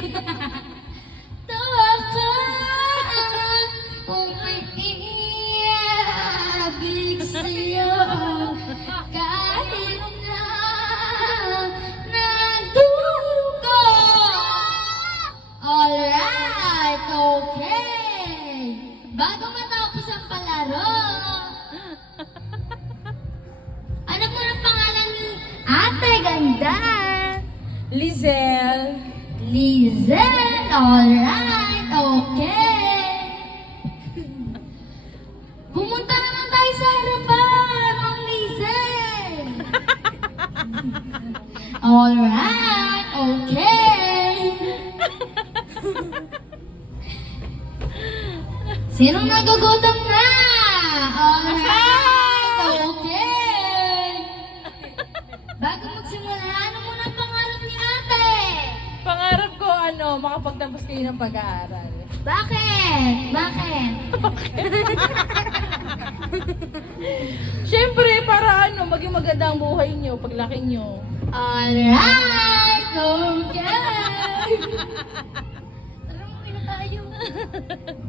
Tawa ka kung may iabig sa'yo. Kahit na nanduro ka. Alright, okay. Bago matapos ang palaro, ano po ang pangalan ni Ate Ganda? Lizelle. Lizel, alright, okay. Pumunta naman tayo sa harapan, Ma'am Lizel. Alright, okay. Sinong nagugutom na? Alright, okay. Bago magsimula, ano muna ang pangarap ni ate? Pangarap ko makapagtapos kayo ng pag-aaral. Bakit? Bakit? Siyempre, para maging maganda ang buhay nyo, paglaki nyo. Alright, okay. Tara, uwi na tayo.